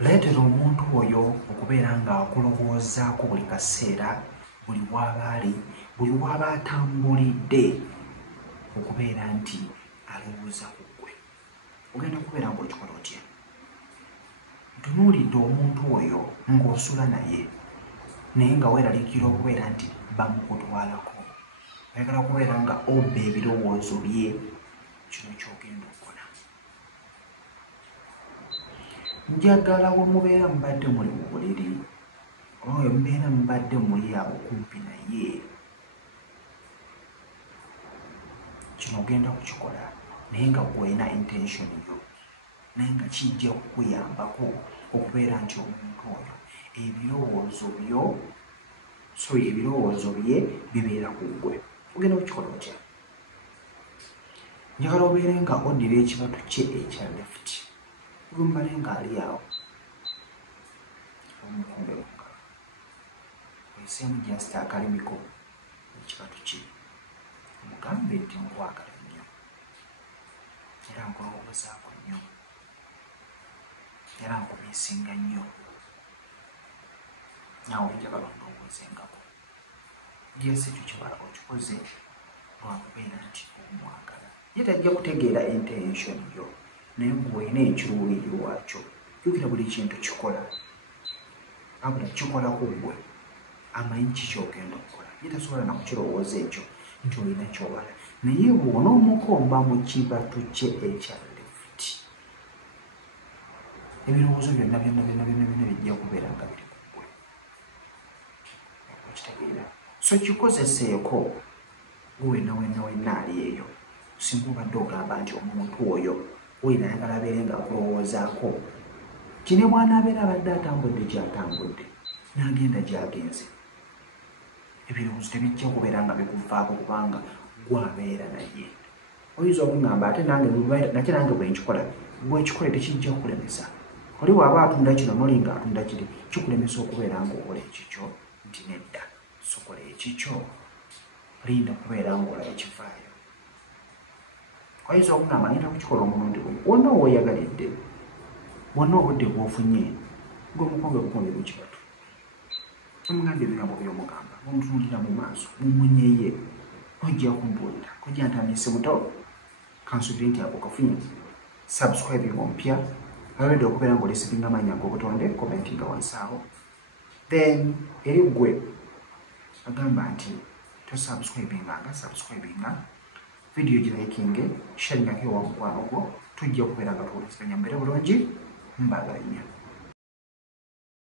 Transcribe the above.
leetera omuntu oyo okubeera ng'akulowoozaako buli kaseera, buli w'abaali, buli w'aba atambulidde, okubeera nti alowooza ku ggwe. Ogenda kubeera ng'okikola otya? Ntunuulidde omuntu oyo ng'osula naye, naye nga weeraliikira okubeera nti bamukutwalako. Oyagala kubeera nga obba ebirowoozo bye. Kino ky'ogenda okukola. Njagala we mubeera mubadde muli mu buliri, oba we mubeera mubadde muli awo kumpi naye, kino ogenda kukikola naye nga gw'olina intention yo, naye nga kijja kukuyambako okubeera nti omuntu oyo ebirowoozo bye bibeera ku ggwe. Ogenda kukikola otya? Njagala obeere nga oddira ekibatu kye ekya left, lumbale ng'ali awo omukombe mungalo, oyiseemu just akalimiko ekibatu kye, omugambe nti nkwagala nnyo era nkulowoozaako nnyo era nkumiisinga nnyo, naawe njagala ondowoozengako. Yes, ekyo kibala okikoze lwakubeera nti omwagala. Ye tajja kutegeera intention yo, naye gw'olina ekiruubirirwa lwakyo. Jjukira buli kintu kikola, abula kikola ku ggwe, amanyi ki ky'ogenda okukola. Ye tasobola na kukirowooza ekyo nti olina ky'obala, naye bw'onoomukomba mu kibatu kye ekya left, ebirowoozo byonna bijja kubeera nga biri ku ggwe. Okitegeera? So kikozeseeko gwe wenna ali eyo. Singa obadde ogamba nti omuntu oyo oyina ayagala abeere ng'akulowoozaako, kine bw'anaabeera abadde atambudde gy'atambudde n'agenda gy'agenze, ebirowoozo tebijja kubeera nga bikuvaako kubanga gwabeera naye. Oyinza okungamba ate nange bwe nkikola, bwekikole tekijja kukulemesa. Oli bw'aba atunda kino n'oli ng'atunda kiri, kikulemesa okubeera ng'okola ekikyo nti nedda. Sokola ekikyo, linda kubeera ng'olaba ekivaayo. Oyinza okungamba ngenda kukikola omulundi gumu, wonna weeyagalidde, wonna obudde bw'ofunye, gwe mu kibatu. Omugamba ebigambo by'omugamba, omutunuulira mu maaso, mumunyeeye, ojja kumbuulira, kojja ntandise buto, kansubire nti ako kafunye, subscribe omupya, already okubeera ng'olisibinga amannya ag'obutonde, commentinga wansi awo. Then, eri ggwe, agamba nti tosubscribinga, video girayikinge, sharingako ewa mukwano gwo, tujja kubeera nga tuwuliziganya mbere bulungi, mbagala nnyo.